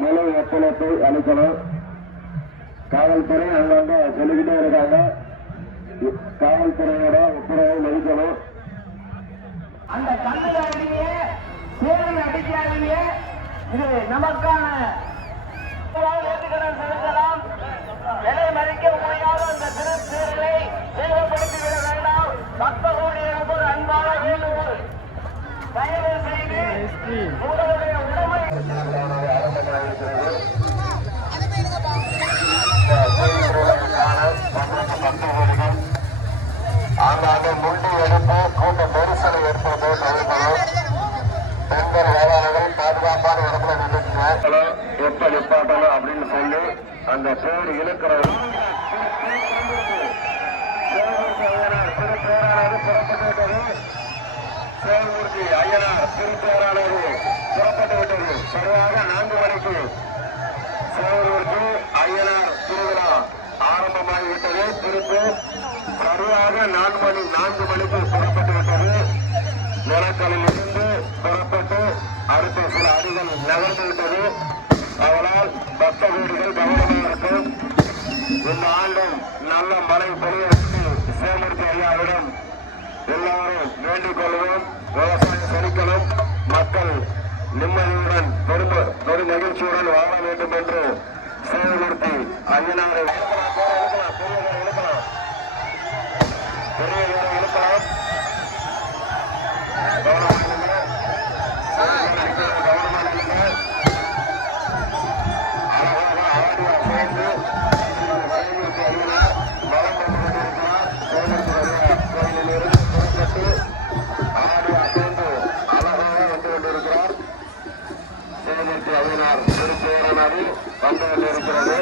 முழு ஒத்துழைப்பை அளிக்கணும். காவல்துறை அங்கங்க சொல்லிக்கிட்டே இருக்காங்க. காவல்துறையோட உத்தரவை மதிக்கணும். அந்த கண்ணையாலேயே தேவை அடிக்காலேயே இது நமக்கான செலுத்தலாம். விலை மதிக்க முடியாத அந்த திருத்தேர்களை சேவைப்படுத்திவிட வேண்டாம். பக்த கோடிகளுக்கு ஒரு அன்பான வேண்டுகோள். தயவு செய்து உங்களுடைய உணவை ஆங்காங்க முண்டி எடுத்து கூட்ட நெரிசலை ஏற்படுத்த தவிர்க்கணும். பெண்கள் வேளாண்கள் பாதுகாப்பான இடத்துல நின்றுச்சுங்க. எப்ப நிப்பாட்டணும் அப்படின்னு சொல்லி அந்த பேர் இழுக்கிறவங்க திருப்பேரானது புறப்பட்டு விட்டது. சேவூர்த்தி ஐயனார் திருப்பேரானது புறப்பட்டு விட்டது. சரியாக 4 மணிக்கு சேவூர்த்தி ஐயனார் திருவிழா ஆரம்பமாகிவிட்டது. திருப்பூர் சரியாக 4 மணிக்கு புறப்பட்டு விட்டது. நிலக்கலில் இருந்து புறப்பட்டு அடுத்த சில அடிகள் நகர்ந்து விட்டது. அதனால் பக்த வீடுகள் கவனமாக இருக்கும். இந்த ஆண்டும் நல்ல மழை பொழிய சேமூர்த்தி ஐயாவிடம் எல்லாரும் வேண்டிக் கொள்வோம். விவசாயம் செழிக்கணும், மக்கள் நிம்மதியுடன் பெரும் மகிழ்ச்சியுடன் வாழ வேண்டும் என்று சேமூர்த்தி ஐயனாரை வந்து கொண்டிருக்கிறது.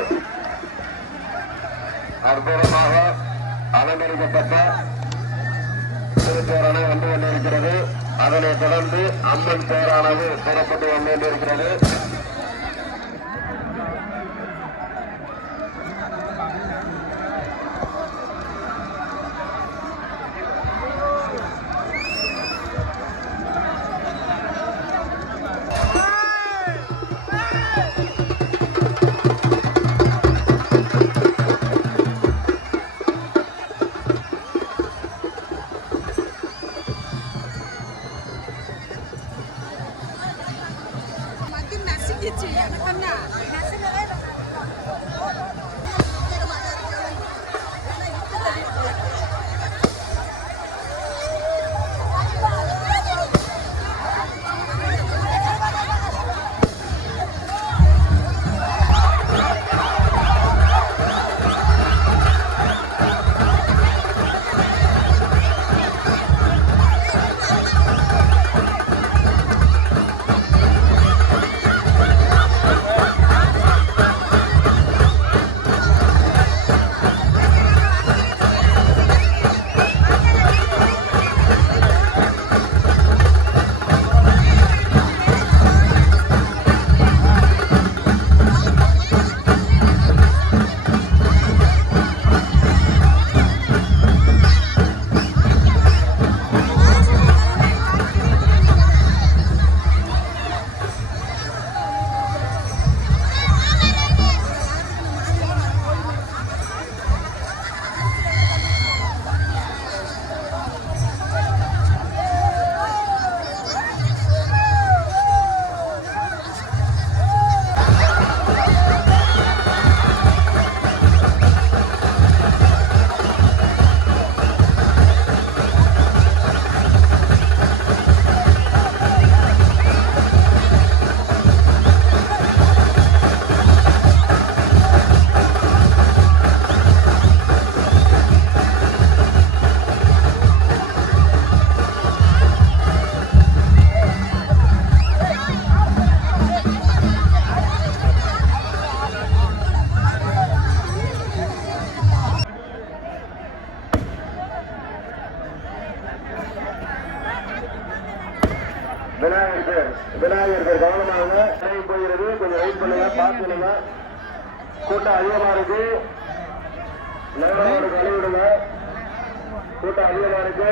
அற்புதமாக அலங்கரிக்கப்பட்ட திருப்பேரணை வந்து கொண்டிருக்கிறது. அதனைத் தொடர்ந்து அம்மன் பேரானது புறப்பட்டு வந்து கொண்டிருக்கிறது. விநாயகர் கவனமாக போகிறது. கொஞ்சம் வெயிட் பண்ணுங்க, பார்த்துடுங்க. கூட்டம் அதிகமா இருக்கு. கழிவிடுங்க. கூட்டம் அதிகமா இருக்கு.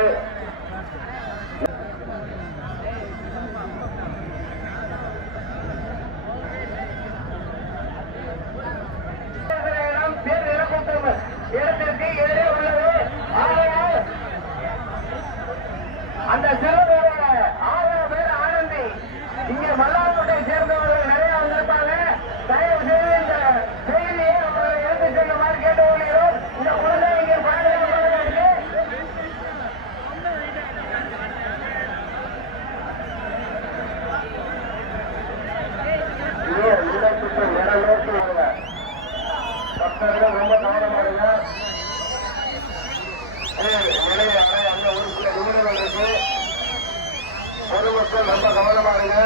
மக்கள் ரொம்ப கவனமா இருங்க.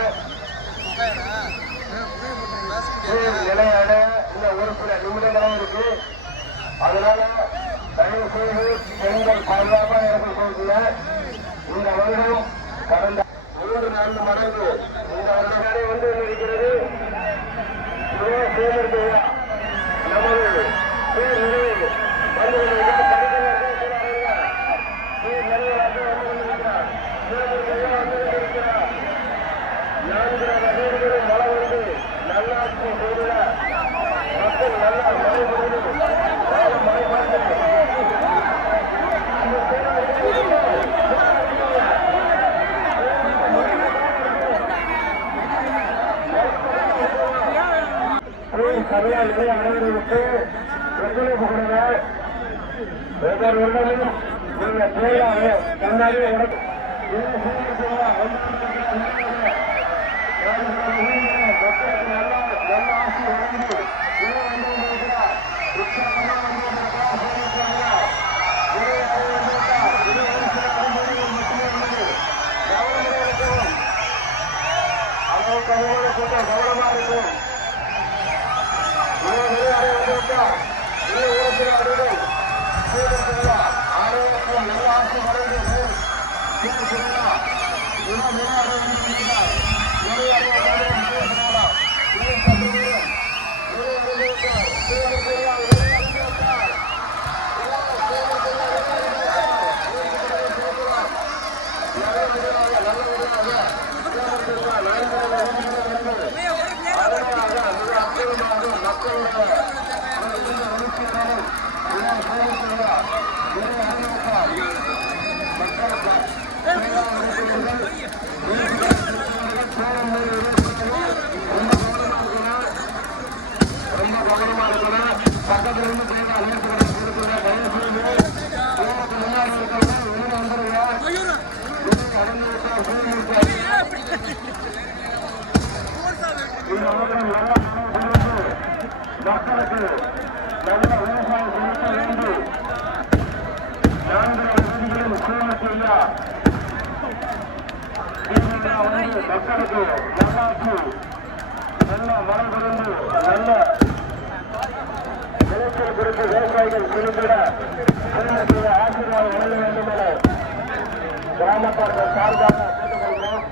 நிலையான இந்த ஒரு சில நிமிடங்களும் இருக்கு. அதனால தயவு செய்து பெண்கள் பாதுகாப்பாக இறந்து கொண்டுள்ள இந்த வருடம் கடந்த 3-4 மடங்கு இந்த வருடம் வந்து இருக்கிறது. நமது பேர் நிறைவு மழை வந்து நல்லாட்சி செய்துள்ள மக்கள் நல்லா மழை மழை பார்த்து சரியான நிலை அனைவருக்கு ஒத்துழைப்பு கொடுங்க. ஒவ்வொரு வருடமும் நீங்க தேவையாக முன்னாடியே கவனமா இருக்கும். ஆரோக்கியம் நல்ல ஆட்சி வளர்ந்து பக்கத்துல இருந்து மக்களுக்கு நல்ல விவசாயம் செலுத்த வேண்டும். 4 விதிகளும் சூழ்நிலையா மக்களுக்கு நல்லாட்சி நல்ல மழை பெறுந்து நல்ல விளைச்சல் குறித்து விவசாயிகள் செலுத்திட சூழ்நிலைய ஆசீர்வாதம் வழங்க வேண்டும் என கிராமத்தார்கள் சார்பாக கேட்டுக்கொள்கிறோம்.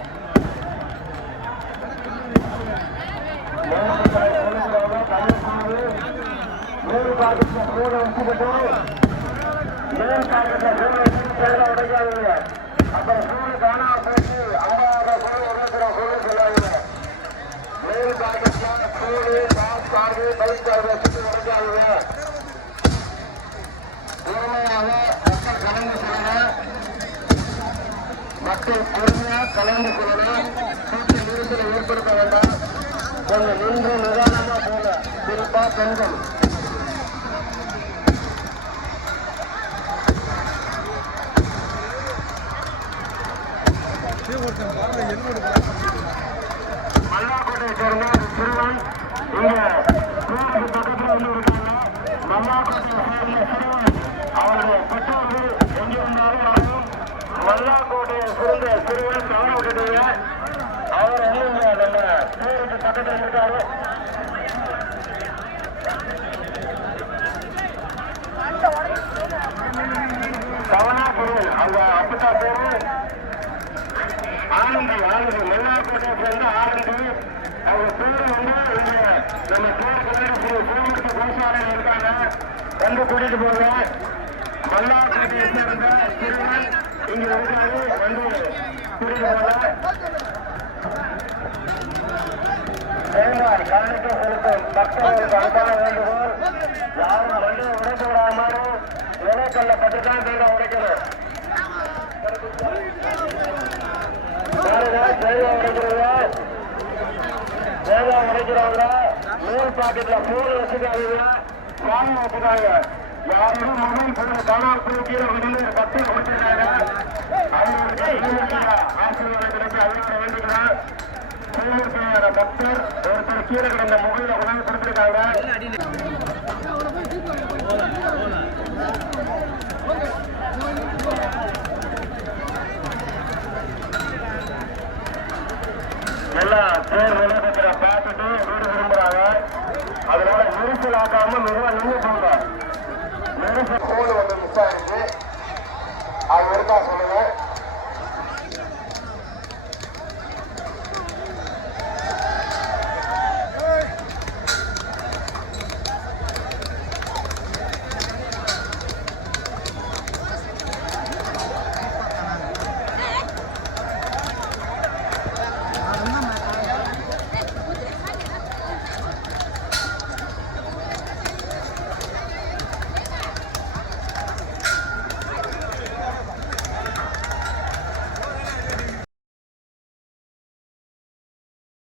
மேல் பாக்கெட்ல கூட வச்சுக்கிட்டு மேல் பாக்கெட்ல கூட வச்சுட்டு உடைக்காதீங்க. அப்புறம் சூடு காணா போச்சு 50,000 பொருள் சொல்லாதீங்க. மேல் பாக்கெட்ல சூடு காசு பைக் கார்டு வச்சுட்டு உடைக்காதீங்க. பொறுமையாக மக்கள் கலந்து சொல்லணும். மக்கள் பொறுமையா கலந்து சொல்லணும். கூட்டு நெரிசலை ஏற்படுத்த வேண்டாம். கொஞ்சம் நின்று நிதானமா போல, குறிப்பா பெண்கள். மல்லாக்கோட்டையை சேர்ந்த சிறுவன் இங்க கோயிலுக்கு பக்கத்தில் வந்து இருக்காங்க. மல்லாக்கோட்டையை சேர்ந்த சிறுவன் அவருடைய பெற்றோர்கள் எங்கிருந்தாலும் ஆகும். மல்லாக்கோட்டையை சேர்ந்த சிறுவன் கவனம் விட்டுட்டீங்க. அவர் வந்து நம்ம கோயிலுக்கு பக்கத்தில் இருக்காரு. கவனாபுரம் அந்த அப்பா பேரு ஆனந்தி மல்லாக்கோட்டையை சேர்ந்த ஆனந்தி. அவங்க பேரு வந்து இங்க நம்ம கோயிலுக்கு கோசாலையில் இருக்காங்க. வந்து கூட்டிட்டு போங்க. மல்லாக்கோட்டையை சேர்ந்த சிறுவன் இங்க இருக்காரு. வந்து கூட்டிட்டு போங்க. தேங்காய் காணிக்க செலுத்தும் மக்களுக்கு அன்பான வேண்டுகோள். யாரும் வண்டியை உடைக்க விடாமல் இலைக்கல்ல பட்டுதான் தேங்காய் உடைக்கணும். தேங்காய் உடைக்கிறவங்க மேல் பாக்கெட்ல போன் வச்சுக்காதீங்க. பான் வச்சுக்காங்க. யாரும் மொபைல் போன காணாமல் போய் கீழே விழுந்து கட்டி கொடுத்துருக்காங்க. அவங்களுக்கு ஆசீர்வாதம் கிடைக்க அதனால வேண்டுகிறேன். பக்தர் ஒருத்தர் கீழே கிடந்த முகையில உணவு கொடுத்திருக்காங்க. எல்லாம் தேர் விளையாட்டுற பார்த்துட்டு வீடு விரும்புறாங்க. அதனால நெரிசல் ஆக்காம மிகவும் நின்று போங்க. நெரிசல் போல் வந்து மிஸ் ஆயிடுச்சு.